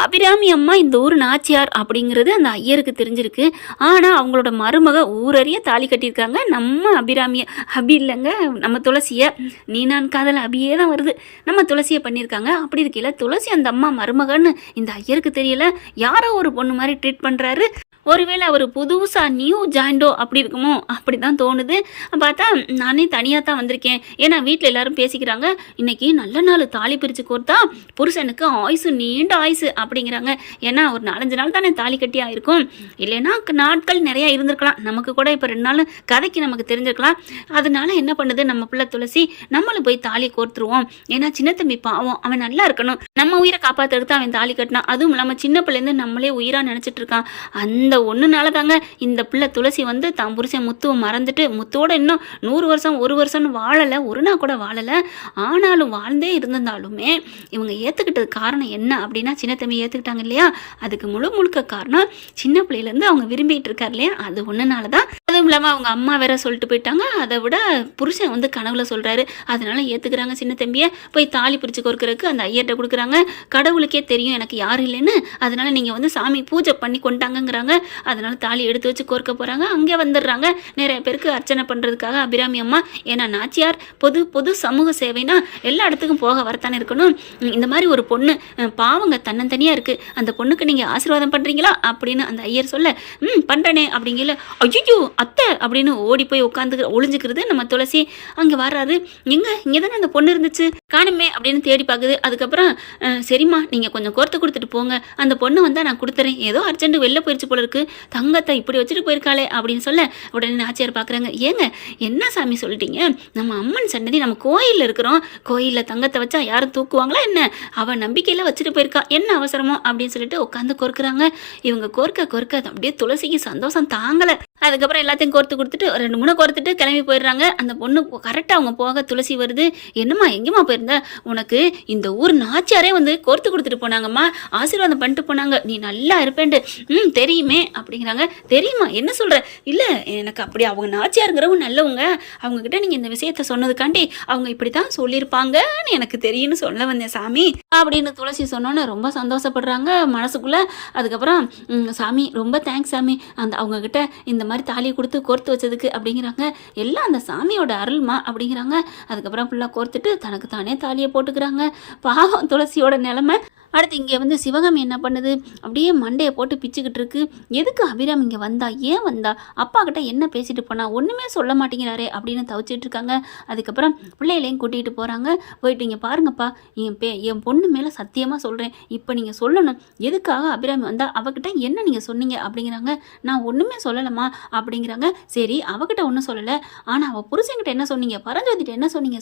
அபிராமி அம்மா இந்த ஊர் நாச்சியார் அப்படிங்கிறது அந்த ஐயருக்கு தெரிஞ்சிருக்கு. ஆனால் அவங்களோட மருமக ஊரறிய தாலி கட்டியிருக்காங்க நம்ம அபிராமியை. அபி இல்லைங்க, நம்ம துளசியை. நீ நான் காதல் அபியே தான் வருது. நம்ம துளசியை பண்ணியிருக்காங்க. அப்படி இருக்கையில் துளசி அந்த அம்மா மருமகன்னு இந்த ஐயருக்கு தெரியல. யாரோ ஒரு பொண்ணு மாதிரி ட்ரீட் பண்ணுறாரு. ஒருவேளை அவர் புதுசாக நியூ ஜாயிண்டோ அப்படி இருக்குமோ அப்படி தான் தோணுது. பார்த்தா நானே தனியாக தான் வந்திருக்கேன். ஏன்னா வீட்டில் எல்லாரும் பேசிக்கிறாங்க, இன்றைக்கி நல்ல நாள் தாலி பிரித்து கோர்த்தா புருஷனுக்கு ஆயுசு நீண்ட ஆயுசு அப்படிங்கிறாங்க. ஏன்னா ஒரு 4-5 நாள் தானே தாலி கட்டி ஆயிருக்கும். இல்லைன்னா நாட்கள் நிறையா இருந்திருக்கலாம். நமக்கு கூட இப்போ 2 நாள் கதைக்கு நமக்கு தெரிஞ்சிருக்கலாம். அதனால என்ன பண்ணுது நம்ம பிள்ளை துளசி, நம்மளும் போய் தாலி கோர்த்துருவோம். ஏன்னா சின்ன தம்பி பாவம், அவன் நல்லா இருக்கணும். நம்ம உயிரை காப்பாற்றுறதுக்கு அவன் தாலி கட்டினான். அதுவும் இல்லாமல் சின்ன பிள்ளைலேருந்து நம்மளே உயிராக நினச்சிட்டு இருக்கான். அந்த ஒன்றுனால தாங்க இந்த பிள்ளை துளசி வந்து தான் புருஷன் முத்துவை மறந்துட்டு முத்தோட இன்னும் 100 வருஷம் 1 வருஷம்னு வாழலை, ஒரு நாள் கூட வாழலை. ஆனாலும் வாழ்ந்தே இருந்திருந்தாலுமே இவங்க ஏற்றுக்கிட்டது காரணம் என்ன அப்படின்னா, சின்ன தம்பி ஏற்றுக்கிட்டாங்க இல்லையா, அதுக்கு முழுக்க காரணம் சின்ன பிள்ளையிலேருந்து அவங்க விரும்பிட்டு இருக்கார் இல்லையா, அது ஒன்றுனால தான். அதுவும் இல்லாமல் அவங்க அம்மா வேற சொல்லிட்டு போயிட்டாங்க. அதை விட புருஷன் வந்து கனவுல சொல்கிறாரு. அதனால ஏற்றுக்கிறாங்க சின்ன தம்பியை. போய் தாலி பிரித்து கொடுக்கறதுக்கு அந்த ஐயர்கிட்ட கொடுக்குறாங்க. கடவுளுக்கே தெரியும் எனக்கு யாரும் இல்லைன்னு, அதனால நீங்கள் வந்து சாமி பூஜை பண்ணி கொண்டாங்கங்கிறாங்க. அதனால தாலி எடுத்து வச்சு கோர்க்க போகிறாங்க. அங்கே வந்துடுறாங்க. நிறைய பேருக்கு அர்ச்சனை பண்ணுறதுக்காக அபிராமி அம்மா. ஏன்னா நாச்சியார் பொது சமூக சேவைனா எல்லா இடத்துக்கும் போக வரத்தானே இருக்கணும். இந்த மாதிரி ஒரு பொண்ணு பாவங்க தன்னந்தனியாக இருக்குது, அந்த பொண்ணுக்கு நீங்கள் ஆசீர்வாதம் பண்ணுறீங்களா அப்படின்னு அந்த ஐயர் சொல்ல, பண்ணுறனே அப்படிங்கல. ஐயோ அத்தை அப்படின்னு ஓடி போய் உட்காந்து ஒளிஞ்சுக்கிறது நம்ம துளசி. அங்கே வர்றாரு. இங்கே தானே அந்த பொண்ணு இருந்துச்சு, காணுமே அப்படின்னு தேடி பார்க்குது. அதுக்கப்புறம் சரிம்மா நீங்கள் கொஞ்சம் கோர்த்து கொடுத்துட்டு போங்க, அந்த பொண்ணு வந்தால் நான் கொடுத்துறேன், ஏதோ அர்ஜென்ட் வெளில போயிடுச்சு போல இருக்கு, தங்கத்தை இப்படி வச்சுட்டு போயிருக்காளே அப்படின்னு சொல்ல, உடனே நாச்சியார் பார்க்குறாங்க. ஏங்க என்ன சாமி சொல்லிட்டீங்க, நம்ம அம்மன் சன்னதி, நம்ம கோயிலில் இருக்கிறோம், கோயிலில் தங்கத்தை வச்சா யாரும் தூக்குவாங்களா என்ன, அவன் நம்பிக்கையில் வச்சுட்டு போயிருக்கா, என்ன அவசரமோ அப்படின்னு சொல்லிட்டு உட்காந்து கோர்க்குறாங்க. இவங்க கோர்க்க அப்படியே துளசிக்கு சந்தோஷம் தாங்கலை. அதுக்கப்புறம் எல்லாத்தையும் கோர்த்து கொடுத்துட்டு 2-3 கோர்த்துட்டு கிளம்பி போயிடுறாங்க. அந்த பொண்ணு கரெக்டாக அவங்க போக துளசி வருது. என்னம்மா எங்கேம்மா போயிருந்த, உனக்கு இந்த ஊர் நாச்சியாரே வந்து கோர்த்து கொடுத்துட்டு போனாங்கம்மா, ஆசீர்வாதம் பண்ணிட்டு போனாங்க, நீ நல்லா இருப்பேன்ட்டு. தெரியுமே அப்படிங்கிறாங்க. தெரியுமா, என்ன சொல்கிற? இல்லை எனக்கு அப்படி அவங்க நாச்சியாருங்கிறவங்க நல்லவங்க, அவங்கக்கிட்ட நீங்கள் இந்த விஷயத்த சொன்னதுக்காண்டி அவங்க இப்படி தான் சொல்லியிருப்பாங்கன்னு எனக்கு தெரியும்னு சொல்ல வந்தேன் சாமி அப்படின்னு துளசி சொன்னோன்னு ரொம்ப சந்தோஷப்படுறாங்க மனசுக்குள்ளே. அதுக்கப்புறம் சாமி ரொம்ப தேங்க்ஸ் சாமி, அந்த அவங்கக்கிட்ட இந்த மாதிரி தாலியை கொடுத்து கோர்த்து வச்சதுக்கு அப்படிங்கிறாங்க. எல்லாம் அந்த சாமியோட அருள்மா அப்படிங்கிறாங்க. அதுக்கப்புறம் ஃபுல்லாக கோர்த்துட்டு தனக்கு தானே தாலியை போட்டுக்கிறாங்க. பாவம் துளசியோட நிலைமை. அடுத்து இங்கே வந்து சிவகாமி என்ன பண்ணுது, அப்படியே மண்டையை போட்டு பிச்சுக்கிட்டு இருக்கு. எதுக்கு அபிராமி இங்கே வந்தா, ஏன் வந்தா, அப்பா கிட்ட என்ன பேசிட்டு போனா, ஒன்றுமே சொல்ல மாட்டேங்கிறாரே அப்படின்னு தவிச்சிட்டு இருக்காங்க. அதுக்கப்புறம் பிள்ளைகளையும் கூட்டிகிட்டு போகிறாங்க. போயிட்டு இங்கே பாருங்கப்பா, என் பொண்ணு மேலே சத்தியமாக சொல்கிறேன், இப்போ நீங்கள் சொல்லணும் எதுக்காக அபிராமி வந்தா, அவகிட்ட என்ன நீங்கள் சொன்னீங்க அப்படிங்கிறாங்க. நான் ஒன்றுமே சொல்லலைம்மா அப்படிங்கிறாங்க. சரி அவகிட்ட ஒன்றும் சொல்லலை, ஆனால் அவள் புருஷன்கிட்ட என்ன சொன்னீங்க, பரஞ்சோதிட்ட என்ன சொன்னீங்க,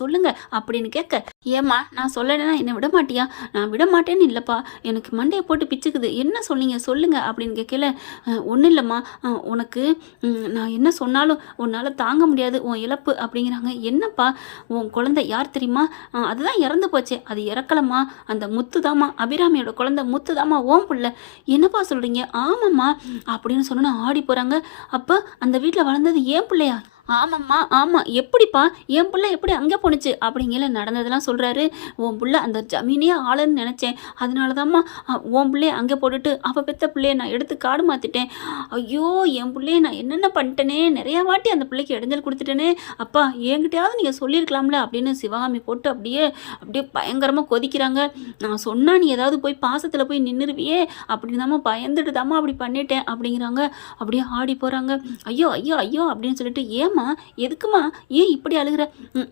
சொல்லுங்க அப்படின்னு கேட்க, ஏம்மா நான் சொல்லலைன்னா என்னை விட மாட்டியா, நான் விட மாட்டேன்னு இல்லைப்பா, எனக்கு மண்டையை போட்டு பிச்சுக்குது, என்ன சொன்னீங்க சொல்லுங்க அப்படின்னு கேட்கல. ஒன்றும் இல்லைம்மா, உனக்கு நான் என்ன சொன்னாலும் உன்னால் தாங்க முடியாது உன் இழப்பு அப்படிங்கிறாங்க. என்னப்பா, உன் குழந்தை யார் தெரியுமா, அதுதான் இறந்து போச்சே, அது இறக்கலம்மா, அந்த முத்து தாம்மா, அபிராமியோட குழந்தை முத்து தாம்மா ஓம் பிள்ளை. என்னப்பா சொல்கிறீங்க? ஆமாம்மா அப்படின்னு சொன்னா ஆடி போகிறாங்க. அப்போ அந்த வீட்டில் வளர்ந்தது ஏன் பிள்ளையா? ஆமாம்மா ஆமாம். எப்படிப்பா என் பிள்ளை எப்படி அங்கே போணுச்சு அப்படிங்கிற நடந்ததெல்லாம் சொல்கிறாரு. உன் பிள்ளை அந்த ஜமீனே ஆளுன்னு நினச்சேன், அதனால தான்மா உன் பிள்ளைய அங்கே போட்டுட்டு அவள் பெற்ற பிள்ளைய நான் எடுத்து காடு மாற்றிட்டேன். ஐயோ என் பிள்ளைய நான் என்னென்ன பண்ணிட்டேனே, நிறையா வாட்டி அந்த பிள்ளைக்கு இடைஞ்சல் கொடுத்துட்டேனே, அப்பா என்கிட்டயாவது நீங்கள் சொல்லியிருக்கலாம்ல அப்படின்னு சிவகாமி போட்டு அப்படியே பயங்கரமாக கொதிக்கிறாங்க. நான் சொன்னால் நீ ஏதாவது போய் பாசத்தில் போய் நின்றுருவியே அப்படின்னு தாம்மா பயந்துட்டு தாம்மா அப்படி பண்ணிட்டேன் அப்படிங்கிறாங்க. அப்படியே ஆடி போகிறாங்க. ஐயோ ஐயோ ஐயோ அப்படின்னு சொல்லிட்டு, ஏம்மா எதுக்குமா, ஏன் இப்படி அழுகிற?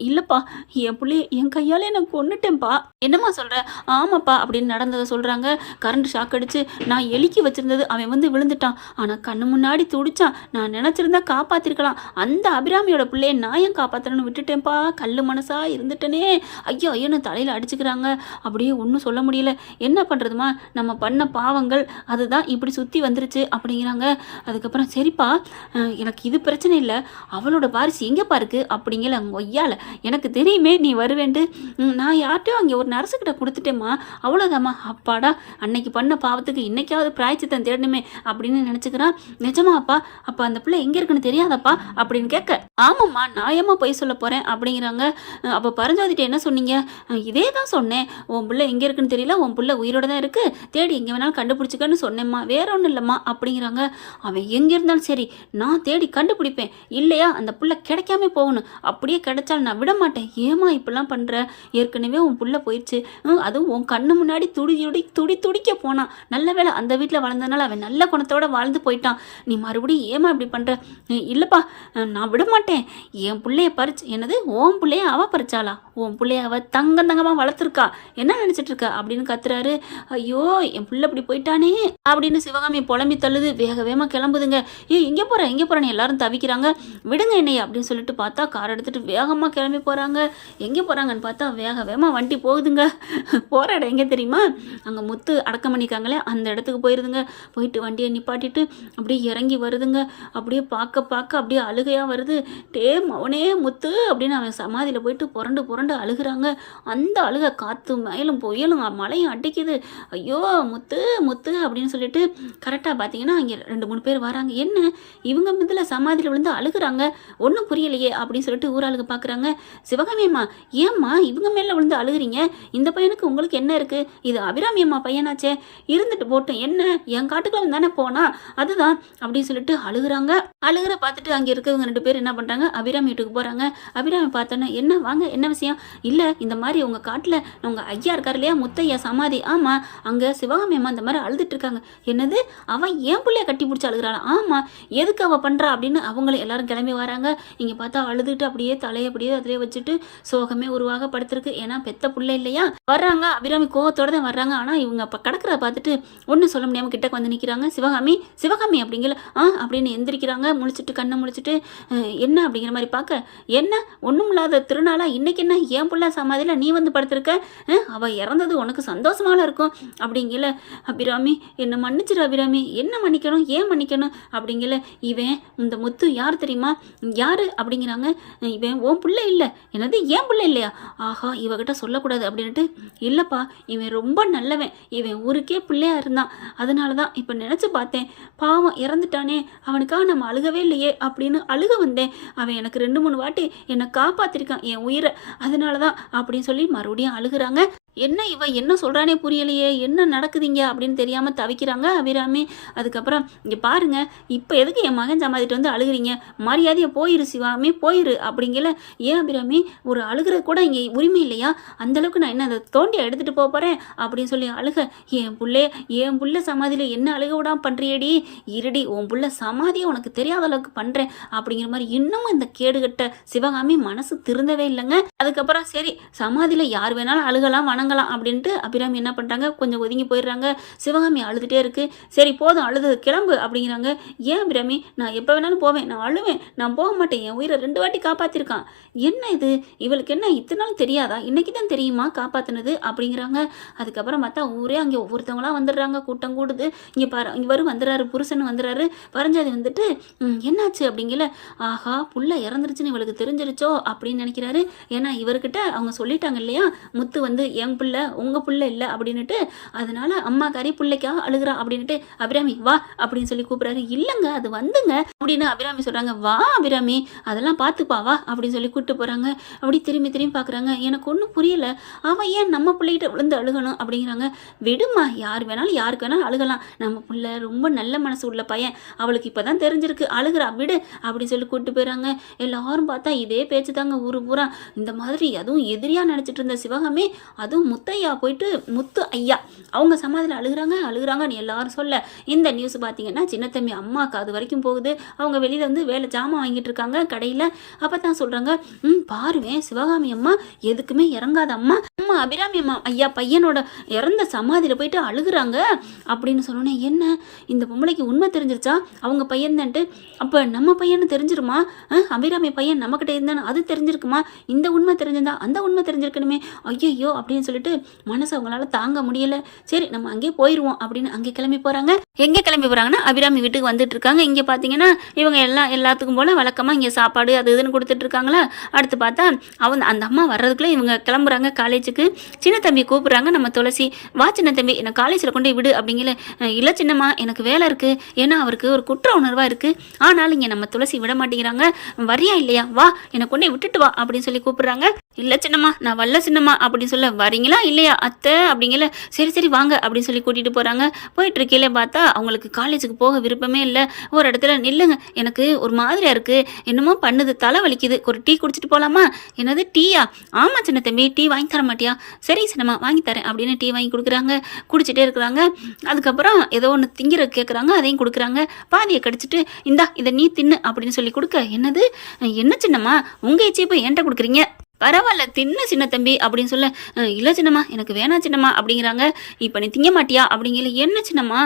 இல்லைப்பா என் பிள்ளைய என் கையாலே நான் கொன்னுட்டேன்ப்பா. என்னம்மா சொல்கிற? ஆமாப்பா அப்படின்னு நடந்ததை சொல்கிறாங்க. கரண்ட் ஷாக் அடிச்சு நான் எலிக்கி வச்சுருந்தது அவன் வந்து விழுந்துட்டான், ஆனால் கண்ணு முன்னாடி துடிச்சான், நான் நினச்சிருந்தா காப்பாற்றிருக்கலாம், அந்த அபிராமியோட பிள்ளைய நான் ஏன் காப்பாற்றணும்னு விட்டுட்டேன்ப்பா, கல் மனசா இருந்துட்டனே. ஐயோ ஐயோன்னு தலையில் அடிச்சுக்கிறாங்க. அப்படியே ஒன்றும் சொல்ல முடியல. என்ன பண்ணுறதுமா, நம்ம பண்ண பாவங்கள் அதுதான் இப்படி சுற்றி வந்துருச்சு அப்படிங்கிறாங்க. அதுக்கப்புறம் சரிப்பா எனக்கு இது பிரச்சனை இல்லை, அவள் அவளோட வாரிசு எங்கேப்பா இருக்குது அப்படிங்கிற அங்கே ஒய்யால எனக்கு தெரியுமே நீ வருவேன்ட்டு நான் யார்ட்டையும் அங்கே ஒரு நர்ஸுக்கிட்ட கொடுத்துட்டேம்மா அவ்வளோதாம்மா அப்பாடா அன்னைக்கு பண்ண பாவத்துக்கு இன்னைக்காவது பிராய்ச்சித்தம் தேடணுமே அப்படின்னு நினச்சிக்கிறான். நிஜமாப்பா அப்போ அந்த பிள்ளை எங்கே இருக்குன்னு தெரியாதப்பா அப்படின்னு கேட்க ஆமாம்மா நான் ஏம்மா போய் சொல்ல போகிறேன் அப்படிங்கிறாங்க. அப்போ பரஞ்சோதிட்ட என்ன சொன்னீங்க? இதே தான் சொன்னேன், உன் பிள்ளை எங்கே இருக்குன்னு தெரியல, உன் பிள்ளை உயிரோட தான் இருக்குது, தேடி எங்கே வேணாலும் கண்டுபிடிச்சிக்கன்னு சொன்னேம்மா, வேற ஒன்றும் இல்லைம்மா அப்படிங்கிறாங்க. அவன் எங்கே இருந்தாலும் சரி நான் தேடி கண்டுபிடிப்பேன், இல்லையா அந்த பிள்ளை கிடைக்காம போகணும், அப்படியே கிடைச்சாலும் நான் விட மாட்டேன். ஏமா இப்படிலாம் பண்ணுற? ஏற்கனவே உன் பிள்ளை போயிடுச்சு, அதுவும் உன் கண்ணு முன்னாடி துடிக்க போனான். நல்ல வேளை அந்த வீட்டில் வளர்ந்ததுனால அவன் நல்ல குணத்தோட வாழ்ந்து போயிட்டான். நீ மறுபடியும் ஏமா இப்படி பண்ணுற? இல்லைப்பா நான் விட மாட்டேன். என் பிள்ளைய பறிச்சு என்னது உன் பிள்ளைய அவ பறிச்சாளா? உன் பிள்ளைய அவ தங்கமாக வளர்த்துருக்கா, என்ன நினச்சிட்டு இருக்கா அப்படின்னு கத்துறாரு. ஐயோ என் பிள்ளை இப்படி போயிட்டானே அப்படின்னு சிவகாமி புலம்பி தள்ளுது. வேக வேகமாக கிளம்புதுங்க. எங்கே போகிறேன்னு எல்லாரும் தவிக்கிறாங்க. விடுங்க என்னைய அப்படின்னு சொல்லிட்டு பார்த்தா கார் எடுத்துகிட்டு வேகமாக கிளம்பி போகிறாங்க. எங்கே போகிறாங்கன்னு பார்த்தா வேக வேகமாக வண்டி போகுதுங்க. போகிற இடம் எங்கே தெரியுமா? அங்கே முத்து அடக்கம் பண்ணிக்காங்களே அந்த இடத்துக்கு போயிருதுங்க. போயிட்டு வண்டியை நிப்பாட்டிட்டு அப்படியே இறங்கி வருதுங்க. அப்படியே பார்க்க அப்படியே அழுகையாக வருது. மவனே முத்து அப்படின்னு அவன் சமாதியில் போயிட்டு புரண்டு அழுகிறாங்க. அந்த அழுகை காற்று மேலும் புயலும் மழையும் அடிக்குது. ஐயோ முத்து அப்படின்னு சொல்லிட்டு கரெக்டாக பார்த்தீங்கன்னா இங்கே 2-3 பேர் வராங்க. என்ன இவங்க இதில் சமாதியில் விழுந்து அழுகிறாங்க, ஒன்றும் புரியலையே அப்படின்னு சொல்லிட்டு ஊராளுக்கு பார்க்குறாங்க. சிவகாமி அம்மா ஏம்மா இவங்க மேலே விழுந்து அழுகிறீங்க? இந்த பையனுக்கு உங்களுக்கு என்ன இருக்குது? இது அபிராமி அம்மா பையனாச்சே, இருந்துட்டு போட்டோம், என்ன என் காட்டுக்குள்ள தானே போனா அதுதான் அப்படின்னு சொல்லிட்டு அழுகுறாங்க. அழுகிற பார்த்துட்டு அங்கே இருக்கவங்க 2 பேர் என்ன பண்ணுறாங்க, அபிராமி வீட்டுக்கு போகிறாங்க. அபிராமி பார்த்தோன்னே என்ன வாங்க என்ன விஷயம்? இல்லை இந்த மாதிரி உங்கள் காட்டில் உங்கள் ஐயா இருக்கார் இல்லையா முத்தையா சமாதி, ஆமாம் அங்கே சிவகாமி அம்மா இந்த மாதிரி அழுதுட்டு இருக்காங்க. என்னது அவன் ஏன் பிள்ளைய கட்டி பிடிச்சி அழுகிறாளா? ஆமாம் எதுக்கு அவள் பண்ணுறா அப்படின்னு அவங்களும் எல்லாரும் கிளம்பி வராங்க. இங்கே பார்த்தா அழுதுட்டு அப்படியே தலையை அப்படியே அதிலே வச்சுட்டு சோகமே உருவாக படுத்திருக்கு. ஏன்னா பெத்த பிள்ளை இல்லையா. வர்றாங்க அபிராமி கோவத்தோட தான் வர்றாங்க. ஆனால் இவங்க அப்போ கிடக்கிறத பார்த்துட்டு ஒன்றும் சொல்ல முடியாமல் கிட்டக்கு வந்து நிற்கிறாங்க. சிவகாமி அப்படிங்கிற அப்படின்னு எந்திரிக்கிறாங்க. முழிச்சிட்டு கண்ணை முழிச்சிட்டு என்ன அப்படிங்கிற மாதிரி பார்க்க, என்ன ஒன்றும் இல்லாத திருநாளா இன்னைக்கு என்ன என் பிள்ளை சமாதியில் நீ வந்து படுத்திருக்க, அவள் இறந்தது உனக்கு சந்தோஷமால இருக்கும் அப்படிங்கல. அபிராமி என்ன மன்னிச்சிரு அபிராமி, என்ன மன்னிக்கணும் ஏன் மன்னிக்கணும் அப்படிங்கல. இவன் இந்த முத்து யார் தெரியுமா? யாரு அப்படிங்கிறாங்க. இவன் உன் பிள்ளை இல்லை. என்னது ஏன் பிள்ளை இல்லையா? ஆஹா இவகிட்ட சொல்லக்கூடாது அப்படின்ட்டு. இல்லைப்பா இவன் ரொம்ப நல்லவன், இவன் ஊருக்கே பிள்ளையா இருந்தான், அதனால தான் இப்போ நினச்சி பார்த்தேன், பாவம் இறந்துட்டானே அவனுக்காக நம்ம அழுகவே இல்லையே அப்படின்னு அழுக வந்தேன். அவன் எனக்கு 2-3 வாட்டி என்னை காப்பாற்றிருக்கான் என் உயிரை, அதனால தான் அப்படின்னு சொல்லி மறுபடியும் அழுகுறாங்க. என்ன இவன் என்ன சொல்கிறானே புரியலையே, என்ன நடக்குதுங்க அப்படின்னு தெரியாமல் தவிக்கிறாங்க அபிராமி. அதுக்கப்புறம் இங்கே பாருங்க, இப்போ எதுக்கு என் மகன் சமாதிட்டு வந்து அழுகுறீங்க, மரியாதையை போயிரு சிவாமி போயிரு அப்படிங்கல. ஏன் அபிராமி ஒரு அழுகிறது கூட இங்கே உரிமை இல்லையா? அந்தளவுக்கு நான் என்ன அதை தோண்டியை எடுத்துகிட்டு போகிறேன் அப்படின்னு சொல்லி அழுக. என் புள்ள சமாதியில் என்ன அழுக விடாமல் பண்ணுறியடி, இருடி உன் புள்ள சமாதியை உனக்கு தெரியாத அளவுக்கு பண்ணுறேன் அப்படிங்கிற மாதிரி இன்னமும் இந்த கேடுகட்ட சிவகாமி மனசு திருந்தவே இல்லைங்க. அதுக்கப்புறம் சரி சமாதியில் யார் வேணாலும் அழுகலாம் வணங்கலாம் அப்படின்ட்டு அபிராமி என்ன பண்ணுறாங்க, கொஞ்சம் ஒதுங்கி போயிடுறாங்க. சிவகாமி அழுதுகிட்டே இருக்குது. சரி போதும் அழுது கிளம்பு அப்படிங்கிறாங்க. ஏன் அபிராமி நான் எப்போ வேணாலும் போவேன், நான் அழுவேன், நான் போக மாட்டேன், என் உயிரை 2 வாட்டி காப்பாற்றிருக்கான். என்ன இது இவளுக்கு என்ன இத்தனை நாள் தெரியாதா, இன்னைக்கு தான் தெரியுமா காப்பாற்றினது அப்படிங்கிறாங்க. அதுக்கப்புறம் பார்த்தா ஊரே அங்கே ஒவ்வொருத்தவங்களாம் வந்துடுறாங்க, கூட்டம் கூடுது. இங்கே இவரும் வந்துடுறாரு, புருஷன் வந்துடுறாரு. பரஞ்சாதி வந்துட்டு என்னாச்சு அப்படிங்கல. ஆஹா புள்ள இறந்துருச்சுன்னு இவளுக்கு தெரிஞ்சிருச்சோ அப்படின்னு நினைக்கிறாரு. ஏன்னா இவர்கிட்ட அவங்க சொல்லிட்டாங்க இல்லையா, முத்து வந்து என் பிள்ளை உங்கள் பிள்ளை இல்லை அப்படின்னுட்டு, அதனால அம்மா கறி பிள்ளைக்காக அழுகிறா அப்படின்ட்டு அபிராமி வா அப்படின்னு சொல்லி கூப்பிட்றாரு. இல்லைங்க அது வந்துங்க அப்படின்னு அபிராமி சொல்கிறாங்க. வா அபிராமி அதெல்லாம் பார்த்துப்பா வா அப்படின்னு சொல்லி கூப்பிட்டு போகிறாங்க. அப்படி திரும்பி பார்க்குறாங்க. எனக்கு ஒன்றும் புரியலை, அவன் ஏன் நம்ம பிள்ளைகிட்ட விழுந்து அழுகணும் அப்படிங்கிறாங்க. விடுமா யார் வேணாலும் யாருக்கு வேணாலும் அழுகலாம், நம்ம பிள்ளை ரொம்ப நல்ல மனசு உள்ள பையன், அவளுக்கு இப்போ தான் தெரிஞ்சிருக்கு அழுகிறா விடு அப்படின்னு சொல்லி கூப்பிட்டு போயிடறாங்க. எல்லாரும் பார்த்தா இதே பேச்சு தாங்க ஊரு பூரா. இந்த மாதிரி அதுவும் எதிரியாக நினச்சிட்டு இருந்த சிவகாமி அதுவும் முத்தையா போயிட்டு முத்து ஐயா அவங்க சமாதியில் அழுகுறாங்கன்னு எல்லாரும் சொல்ல, இந்த நியூஸ் பார்த்தீங்கன்னா சின்னத்தம்பி அம்மாவுக்கு அது வரைக்கும் போகுது. அவங்க வெளியில் வந்து வேலை ஜாமான் வாங்கிட்டு இருக்காங்க கடையில். அப்போ தான் சொல்கிறாங்க, பாருவேன் சிவகாமி அம்மா எதுக்குமே இறங்காத அம்மா அபிராமி அம்மா ஐயா பையனோட இறந்த சமாதியில் போயிட்டு அழுகுறாங்க அப்படின்னு சொன்னோன்னே, என்ன இந்த பொம்பளைக்கு உண்மை தெரிஞ்சிருச்சா அவங்க பையன் தான்ட்டு? அப்போ நம்ம பையன்னு தெரிஞ்சிருமா? அபிராமி பையன் நம்மக்கிட்ட இருந்தானு அது தெரிஞ்சிருக்குமா? இந்த உண்மை தெரிஞ்சிருந்தா அந்த உண்மை தெரிஞ்சிருக்கணுமே. ஐயோ அப்படின்னு சொல்லிட்டு மனசு அவங்களால தாங்க முடியல. சரி நம்ம அங்கேயே போயிடுவோம் அப்படின்னு அங்கே கிளம்பி போகிறாங்க. எங்கே கிளம்பி போகிறாங்கன்னா அபிராமி வீட்டுக்கு வந்துட்டு இருக்காங்க. இங்கே பார்த்தீங்கன்னா இவங்க எல்லாத்துக்கும் போல் வழக்கமாக இங்கே சாப்பாடு அது இதுன்னு கொடுத்துட்ருக்காங்களா. அடுத்து பார்த்தா அந்த அம்மா வர்றதுக்குள்ளே இவங்க கிளம்புறாங்க காலேஜுக்கு. சின்ன தம்பி கூப்பிட்றாங்க நம்ம துளசி, வா சின்ன தம்பி என்னை காலேஜில் கொண்டு விடு அப்படிங்கல. இல்லை சின்னம்மா எனக்கு வேலை இருக்குது, ஏன்னா அவருக்கு ஒரு குற்ற உணர்வாக இருக்குது. ஆனாலும் இங்கே நம்ம துளசி விட மாட்டேங்கிறாங்க. வரியா இல்லையா, வா என்னை கொண்டு விட்டுட்டு வா அப்படின்னு சொல்லி கூப்பிட்றாங்க. இல்லை சின்னம்மா நான் வரல சின்னம்மா அப்படின்னு சொல்ல, வரீங்களா இல்லையா அத்தை அப்படிங்கல. சரி சரி வாங்க அப்படின்னு சொல்லி கூட்டிகிட்டு போகிறாங்க. போயிட்டு இருக்கையில பார்த்தா அவங்களுக்கு காலேஜுக்கு போக விருப்பமே இல்லை. ஒரு இடத்துல நில்லுங்க, எனக்கு ஒரு மாதிரியாக இருக்குது, என்னமோ பண்ணுது, தலை வலிக்குது, ஒரு டீ குடிச்சிட்டு போகலாமா. என்னது டீயா? ஆமாம் சின்ன தம்பி, டீ வாங்கி தர மாட்டியா? சரி சின்னம்மா வாங்கி தரேன் அப்படின்னு டீ வாங்கி கொடுக்குறாங்க. குடிச்சிட்டே இருக்கிறாங்க. அதுக்கப்புறம் ஏதோ ஒன்று திங்கிற கேட்குறாங்க, அதையும் கொடுக்குறாங்க. பாதியை கடிச்சிட்டு இந்தா இதை நீ தின்னு அப்படின்னு சொல்லி கொடுக்க, என்னது என்ன சின்னம்மா உங்கள் ஏச்சியை போய் என்கிட்ட கொடுக்குறீங்க, பரவாயில்ல தின்னு சின்ன தம்பி அப்படின்னு சொல்ல, இல்லை சின்னம்மா எனக்கு வேணாம் சின்னம்மா அப்படிங்கிறாங்க. இப்போ நீ திங்க மாட்டியா அப்படிங்கல. என்ன சின்னம்மா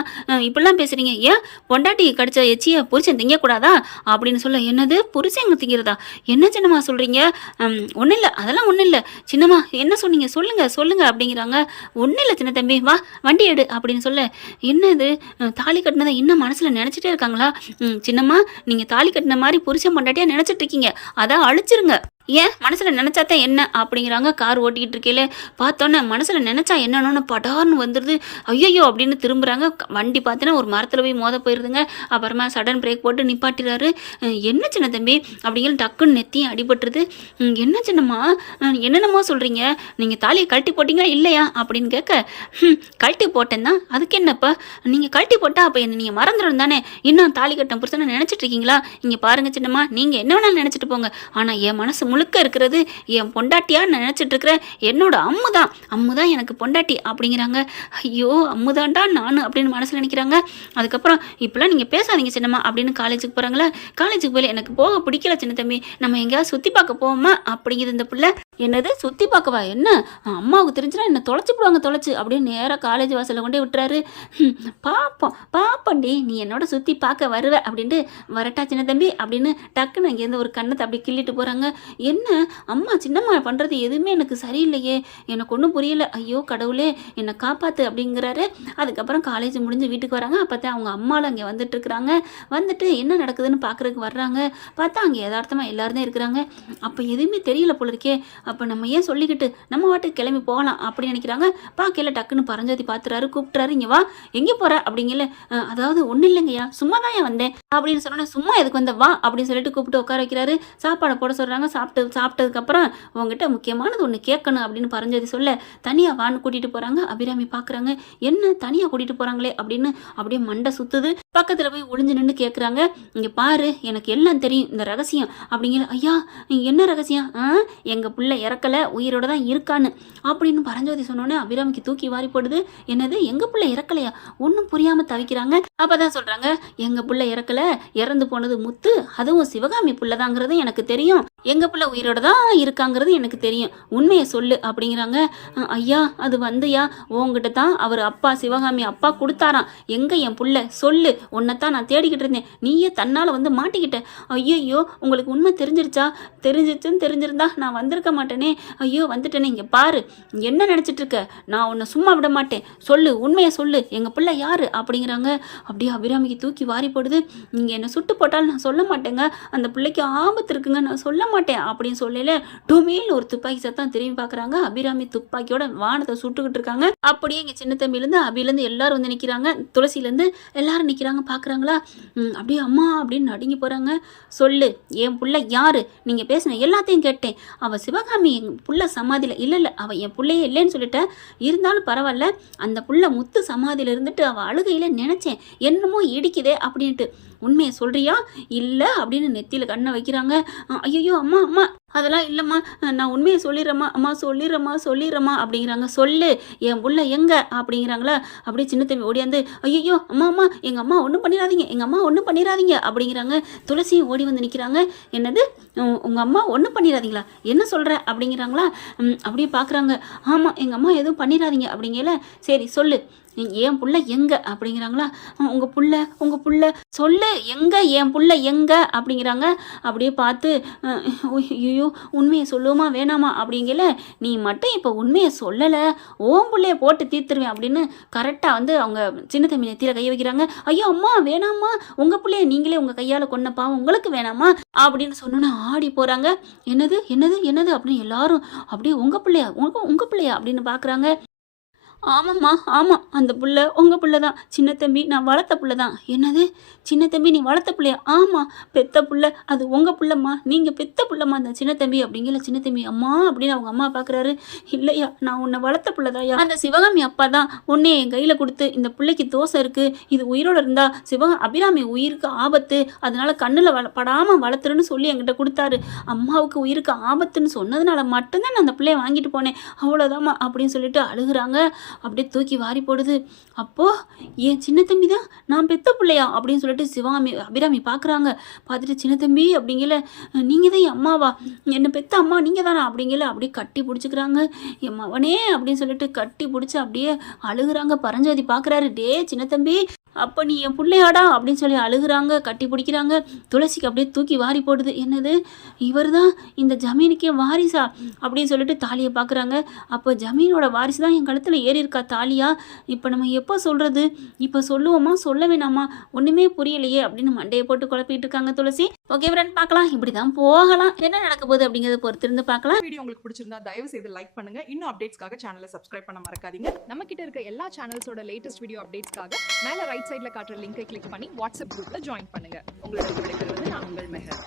இப்படிலாம் பேசுகிறீங்க, ஏன் பொண்டாட்டி கடிச்ச எச்சியை புருஷன் திங்கக்கூடாதா அப்படின்னு சொல்ல, என்னது புருஷன் எங்கே திங்கிறதா, என்ன சின்னம்மா சொல்கிறீங்க? ஒன்றும் இல்லை அதெல்லாம் ஒன்றும் இல்லை சின்னம்மா, என்ன சொன்னீங்க சொல்லுங்கள் அப்படிங்கிறாங்க. ஒன்றும் இல்லை சின்ன தம்பி, வா வண்டி எடு அப்படின்னு சொல்ல, என்னது தாலி கட்டினதை இன்னும் மனசில் நினச்சிட்டே இருக்காங்களா? சின்னம்மா நீங்கள் தாலி கட்டின மாதிரி புருஷன் பொண்டாட்டியாக நினச்சிட்டு இருக்கீங்க, அதை அழிச்சிருங்க. ஏன் மனசில் நினச்சாத்தான் என்ன அப்படிங்கிறாங்க. கார் ஓட்டிக்கிட்டு இருக்கையில பார்த்தோன்னே மனசில் நினச்சா என்னன்னு படார்னு வந்துடுது. ஐயோ அப்படின்னு திரும்புகிறாங்க. வண்டி பார்த்தீங்கன்னா ஒரு மரத்தில் போய் மோத போயிடுதுங்க. அப்புறமா சடன் பிரேக் போட்டு நிப்பாட்டிடுறாரு. என்ன சின்ன தம்பி அப்படிங்கிற டக்குன்னு நெத்தியும் அடிபட்டுருது. என்ன சின்னம்மா என்னென்னமோ சொல்கிறீங்க, நீங்கள் தாலியை கழட்டி போட்டிங்களா இல்லையா அப்படின்னு கேட்க, கழட்டி போட்டேன் தான், அதுக்கு என்னப்பா, நீங்கள் கழட்டி போட்டால் அப்போ என்ன நீங்கள் மறந்துடும் தானே, இன்னும் தாலி கட்டின புருஷனை நினச்சிட்டு இருக்கீங்களா? இங்கே பாருங்கள் சின்னம்மா, நீங்கள் என்ன வேணாலும் நினச்சிட்டு போங்க, ஆனால் என் மனசு முழுக்க இருக்கிறது என் பொண்டாட்டியா நினைச்சிட்டு இருக்கிற என்னோட அம்மு தான் எனக்கு பொண்டாட்டி அப்படிங்கிறாங்க. ஐயோ அம்முதான்டா நான் அப்படின்னு மனசுல நினைக்கிறாங்க. அதுக்கப்புறம் இப்பெல்லாம் நீங்க பேசாதீங்க சின்னம்மா அப்படின்னு காலேஜுக்கு போறாங்களா. காலேஜுக்கு போய் எனக்கு போக பிடிக்கல சின்ன தம்பி, நம்ம எங்கேயாவது சுத்தி பார்க்க போவோமா அப்படிங்குது இந்த பிள்ளை. என்னது சுத்தி பார்க்கவா, என்ன அம்மாவுக்கு தெரிஞ்சுன்னா என்ன தொலைச்சு அப்படின்னு நேராக காலேஜ் வாசலில் கொண்டே விட்டுறாரு. பாப்பண்டி நீ என்னோட சுற்றி பார்க்க வருவ அப்படின்ட்டு, வரட்டா சின்ன தம்பி அப்படின்னு டக்குன்னு அங்கேருந்து ஒரு கண்ணத்தை அப்படி கிள்ளிட்டு போகிறாங்க. என்ன அம்மா சின்னம்மா பண்ணுறது எதுவுமே எனக்கு சரியில்லையே, எனக்கு ஒன்றும் புரியல, ஐயோ கடவுளே என்னை காப்பாற்று அப்படிங்கிறாரு. அதுக்கப்புறம் காலேஜ் முடிஞ்சு வீட்டுக்கு வராங்க. அப்போ தான் அவங்க அம்மாவில் அங்கே வந்துட்டு இருக்கிறாங்க. வந்துட்டு என்ன நடக்குதுன்னு பார்க்குறதுக்கு வர்றாங்க. பார்த்தா அங்கே யதார்த்தமாக எல்லாரும் தான் இருக்கிறாங்க. அப்போ எதுவுமே தெரியல போல இருக்கே, அப்போ நம்ம ஏன் சொல்லிக்கிட்டு நம்ம வாட்டுக்கு கிளம்பி போகலாம் அப்படின்னு நினைக்கிறாங்க. பார்க்கல டக்குன்னு பரஞ்சோதி பார்த்துறாரு, கூப்பிட்டுறாரு, இங்கே வா எங்கே போகிற அப்படிங்கல. அதாவது ஒன்றும் இல்லைங்கய்யா சும்மா தான் ஏன் வந்தேன் அப்படின்னு சொன்னோன்னே, சும்மா எதுக்கு வந்த வா அப்படின்னு சொல்லிட்டு கூப்பிட்டு உட்கார வைக்கிறாரு. சாப்பாடை போட சொல்கிறாங்க. சாப்பிட்டதுக்கப்புறம் உங்ககிட்ட முக்கியமானது ஒன்று கேட்கணும் அப்படின்னு பரஞ்சோதி சொல்ல, தனியாக வான்னு கூட்டிகிட்டு போகிறாங்க. அபிராமி பார்க்குறாங்க, என்ன தனியாக கூட்டிகிட்டு போகிறாங்களே அப்படின்னு அப்படியே மண்டை சுற்றுது. பக்கத்தில் போய் ஒளிஞ்சு நின்று கேட்குறாங்க, இங்கே பாரு எனக்கு எல்லாம் தெரியும் இந்த ரகசியம் அப்படிங்கிற. ஐயா என்ன ரகசியம்? எங்கள் பிள்ளை இறக்கலை, உயிரோட தான் இருக்கான்னு அப்படின்னு பரஞ்சோதி சொன்னோன்னே அபிராமிக்கு தூக்கி வாரி போடுது. என்னது எங்கள் பிள்ளை இறக்கலையா? ஒன்றும் புரியாமல் தவிக்கிறாங்க. அப்போ தான் சொல்கிறாங்க, எங்கள் பிள்ளை இறக்கலை, இறந்து போனது முத்து, அதுவும் சிவகாமி பிள்ளைதாங்கிறது எனக்கு தெரியும், எங்கள் பிள்ளை உயிரோட தான் இருக்காங்கிறது எனக்கு தெரியும், உண்மையை சொல்லு அப்படிங்கிறாங்க. ஐயா அது வந்துயா உங்ககிட்ட தான் அவர் அப்பா சிவகாமி அப்பா கொடுத்தாராம், எங்கே என் புள்ள சொல்லு, உன்னைத்தான் நான் தேடிக்கிட்டு இருந்தேன், நீயே தன்னால் வந்து மாட்டிக்கிட்ட. ஐயோ உங்களுக்கு உண்மை தெரிஞ்சிருந்தா நான் வந்திருக்க மாட்டேனே, ஐயோ வந்துட்டேனே. இங்கே பாரு என்ன நினச்சிட்டு இருக்க, நான் உன்னை சும்மா விட மாட்டேன், சொல்லு உண்மையை சொல்லு, எங்கள் பிள்ளை யாரு அப்படிங்கிறாங்க. அப்படியே அபிராமிக்கு தூக்கி வாரி போடுது. நீங்கள் என்னை சுட்டு போட்டாலும் நான் சொல்ல மாட்டேங்க, அந்த பிள்ளைக்கு ஆபத்து இருக்குங்க, நான் சொல்ல மாட்டேன் அப்படின்னு சொல்லல. டொமேல் ஒரு துப்பாக்கி சத்தம். திரும்பி பார்க்குறாங்க, அபிராமி துப்பாக்கியோட வானத்தை சுட்டுக்கிட்டு இருக்காங்க. அப்படியே இங்கே சின்ன தம்பிலேருந்து அபிலேருந்து எல்லாரும் வந்து நிற்கிறாங்க, துளசிலேருந்து எல்லாரும் நிற்கிறாங்க. பார்க்குறாங்களா, அப்படியே அம்மா அப்படின்னு நடுங்கி போகிறாங்க. சொல்லு என் புள்ள யாரு, நீங்கள் பேசின எல்லாத்தையும் கேட்டேன், அவள் சிவகாமி என் புள்ள சமாதியில் இல்லை, அவள் என் பிள்ளையே இல்லைன்னு சொல்லிட்டேன், இருந்தாலும் பரவாயில்ல, அந்த புள்ள முத்து சமாதியில் இருந்துட்டு அவள் அழுகையில் நினச்சேன் என்னமோ இடிக்குதே அப்படின்ட்டு, உண்மையை சொல்கிறியா இல்லை அப்படின்னு நெத்தியில் கண்ணை வைக்கிறாங்க. ஐயோ அம்மா அதெல்லாம் இல்லைம்மா, நான் உண்மையை சொல்லிடுறேம்மா, அம்மா சொல்லிடுறேம்மா அப்படிங்கிறாங்க. சொல்லு என் புள்ள எங்கே அப்படிங்கிறாங்களா. அப்படியே சின்ன தம்பி ஓடியாந்து, ஐயோ அம்மா எங்கள் அம்மா ஒன்றும் பண்ணிடாதீங்க அப்படிங்கிறாங்க. துளசியும் ஓடி வந்து நிற்கிறாங்க. என்னது உங்கள் அம்மா ஒன்றும் பண்ணிடாதீங்களா, என்ன சொல்கிற அப்படிங்கிறாங்களா. அப்படியே பார்க்குறாங்க, ஆமாம் எங்கள் அம்மா எதுவும் பண்ணிடாதீங்க அப்படிங்கல. சரி சொல்லு என் புள்ள எங்கே அப்படிங்கிறாங்களா. உங்கள் புள்ள சொல்லு எங்கே, என் புள்ள எங்கே அப்படிங்கிறாங்க. அப்படியே பார்த்து ஐயோ ஐயோ உண்மையை சொல்லுவோமா வேணாமா அப்படிங்கல, நீ மட்டும் இப்போ உண்மையை சொல்லலை ஓம் புள்ளைய போட்டு தீர்த்துருவேன் அப்படின்னு கரெக்டாக வந்து அவங்க சின்ன தம்பி நெத்தியில் கையை வைக்கிறாங்க. ஐயோ அம்மா வேணாம்மா, உங்கள் பிள்ளைய நீங்களே உங்கள் கையால் கொன்ன பாவம் உங்களுக்கு வேணாமா அப்படின்னு சொன்னோன்னே ஆடி போகிறாங்க. என்னது என்னது என்னது அப்படின்னு எல்லாரும் அப்படியே உங்கள் பிள்ளையா உங்கள் பிள்ளையா அப்படின்னு பார்க்குறாங்க. ஆமாம்மா ஆமாம், அந்த புள்ள உங்கள் புள்ள தான் சின்ன தம்பி, நான் வளர்த்த புள்ள தான். என்னது சின்ன தம்பி நீ வளர்த்த புள்ளையா? ஆமாம் பெத்த புள்ள, அது உங்கள் புள்ளம்மா, நீங்கள் பெத்த புள்ளம்மா அந்த சின்ன தம்பி அப்படிங்கிற. சின்ன தம்பி அம்மா அப்படின்னு அவங்க அம்மா பார்க்குறாரு. இல்லையா நான் உன்னை வளர்த்த புள்ளதாயா, அந்த சிவகாமி அப்பா தான் உன்னை என் கையில் கொடுத்து இந்த பிள்ளைக்கு தோசை இருக்குது, இது உயிரோடு இருந்தால் அபிராமி உயிருக்கு ஆபத்து, அதனால கண்ணில் படாமல் வளர்த்துருன்னு சொல்லி என்கிட்ட கொடுத்தாரு. அம்மாவுக்கு உயிருக்கு ஆபத்துன்னு சொன்னதுனால மட்டும்தான் நான் அந்த பிள்ளைய வாங்கிட்டு போனேன், அவ்வளோதாம்மா அப்படின்னு சொல்லிட்டு அழுகுறாங்க. அப்படியே தூக்கி வாரி போடுது. அப்போது என் சின்ன தம்பி தான் நான் பெத்த பிள்ளையா அப்படின்னு சொல்லிட்டு அபிராமி பார்க்குறாங்க. பார்த்துட்டு சின்ன தம்பி அப்படிங்கல, நீங்கள் தான் என் அம்மாவா, என்னை பெத்த அம்மா நீங்கள் தானா அப்படிங்கல. அப்படியே கட்டி பிடிச்சிக்கிறாங்க. என் மவனே அப்படின்னு சொல்லிட்டு கட்டி பிடிச்சி அப்படியே அழுகுறாங்க. பரஞ்சோதி பார்க்குறாரு. டே சின்ன தம்பி அப்போ நீ என் பிள்ளையாடா அப்படின்னு சொல்லி அழுகுறாங்க, கட்டி பிடிக்கிறாங்க. துளசிக்கு அப்படியே தூக்கி வாரி போடுது. என்னது இவர் தான் இந்த ஜமீனுக்கே வாரிசா அப்படின்னு சொல்லிட்டு தாலியை பார்க்குறாங்க. அப்போ ஜமீனோட வாரிசு தான் என் கழுத்தில் ஏறி இருக்கா தாலியா, இப்போ நம்ம எப்போ சொல்கிறது, இப்போ சொல்லுவோமா சொல்ல வேணாமா ஒன்றுமே புரியலையே அப்படின்னு மண்டையை போட்டு குழப்பிட்டு இருக்காங்க துளசி. ஓகே ஃப்ரெண்ட், பார்க்கலாம், இப்படி தான் போகலாம், என்ன நடக்க போகுது அப்படிங்கிறத பொறுத்திருந்து பார்க்கலாம். வீடியோ உங்களுக்கு பிடிச்சிருந்தா தயவு செய்து லைக் பண்ணுங்க. இன்னும் அப்டேட்ஸ்க்காக சேனலை சப்ஸ்கிரைப் பண்ண மறக்காதீங்க. நம்ம கிட்ட இருக்க எல்லா சேனல்ஸோட லேட்டஸ்ட் வீடியோ அப்டேட்ஸ்க்காக மேல ரைட் சைடுல காட்டுற லிங்கை கிளிக் பண்ணி வாட்ஸ்அப் குரூப்ல ஜாயின் பண்ணுங்க. உங்களோட விடைபெறுவது நான் உங்கள் மெஹர்.